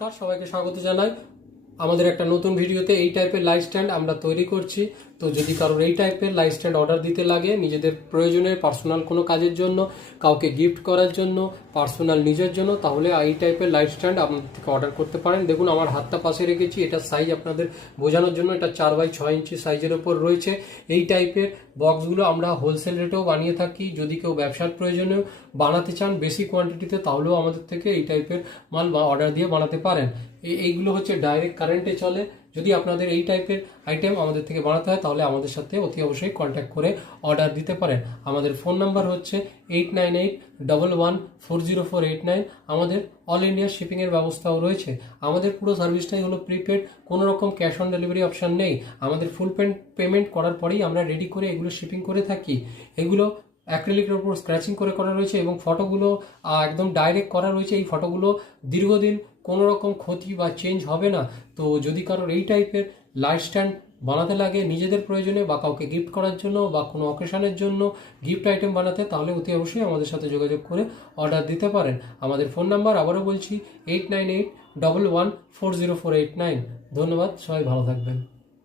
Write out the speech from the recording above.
নমস্কার, সবাইকে স্বাগত জানাই আমাদের একটা নতুন ভিডিওতে। এই টাইপের লাইট স্ট্যান্ড আমরা তৈরি করছি। তো যদি কারোর এই টাইপের লাইট স্ট্যান্ড অর্ডার দিতে লাগে, নিজেদের প্রয়োজনে, পার্সোনাল কোনো কাজের জন্য, কাউকে গিফট করার জন্য, পার্সোনাল নিজের জন্য, তাহলে এই টাইপের লাইট স্ট্যান্ড আপনাদের থেকে অর্ডার করতে পারেন। দেখুন আমার হাতটা পাশে রেখেছি, এটা সাইজ আপনাদের বোঝানোর জন্য। এটা 4x6 ইঞ্চি সাইজের ওপর রয়েছে। এই টাইপের বক্সগুলো আমরা হোলসেল রেটেও বানিয়ে থাকি। যদি কেউ ব্যবসার প্রয়োজনেও বানাতে চান বেশি কোয়ান্টিটিতে, তাহলেও আমাদের থেকে এই টাইপের মাল অর্ডার দিয়ে বানাতে পারেন। এইগুলো হচ্ছে ডাইরেক্ট কারেন্টে চলে। যদি আপনাদের এই টাইপের আইটেম আমাদের থেকে বানাতে হয়, তাহলে আমাদের সাথে অতি অবশ্যই কন্ট্যাক্ট করে অর্ডার দিতে পারেন। আমাদের ফোন নাম্বার হচ্ছে 8981140489। আমাদের অল ইন্ডিয়া শিপিংয়ের ব্যবস্থাও রয়েছে। আমাদের পুরো সার্ভিসটাই হলো প্রিপেড, কোনো রকম ক্যাশ অন ডেলিভারি অপশান নেই। আমাদের ফুল পেমেন্ট করার পরেই আমরা রেডি করে এগুলো শিপিং করে থাকি। এগুলো অ্যাক্রিলিকের উপর স্ক্র্যাচিং করে করা রয়েছে এবং ফটোগুলো একদম ডাইরেক্ট করা রয়েছে। এই ফটোগুলো দীর্ঘদিন কোনো রকম ক্ষতি বা চেঞ্জ হবে না। তো যদি কারোর এই টাইপের লাইট স্ট্যান্ড বানাতে লাগে নিজেদের প্রয়োজনে, বা কাউকে গিফট করার জন্য, বা কোনো অকেশনের জন্য গিফট আইটেম বানাতে, তাহলে অতি অবশ্যই আমাদের সাথে যোগাযোগ করে অর্ডার দিতে পারেন। আমাদের ফোন নাম্বার আবারও বলছি 8981140489। ধন্যবাদ, সবাই ভালো থাকবেন।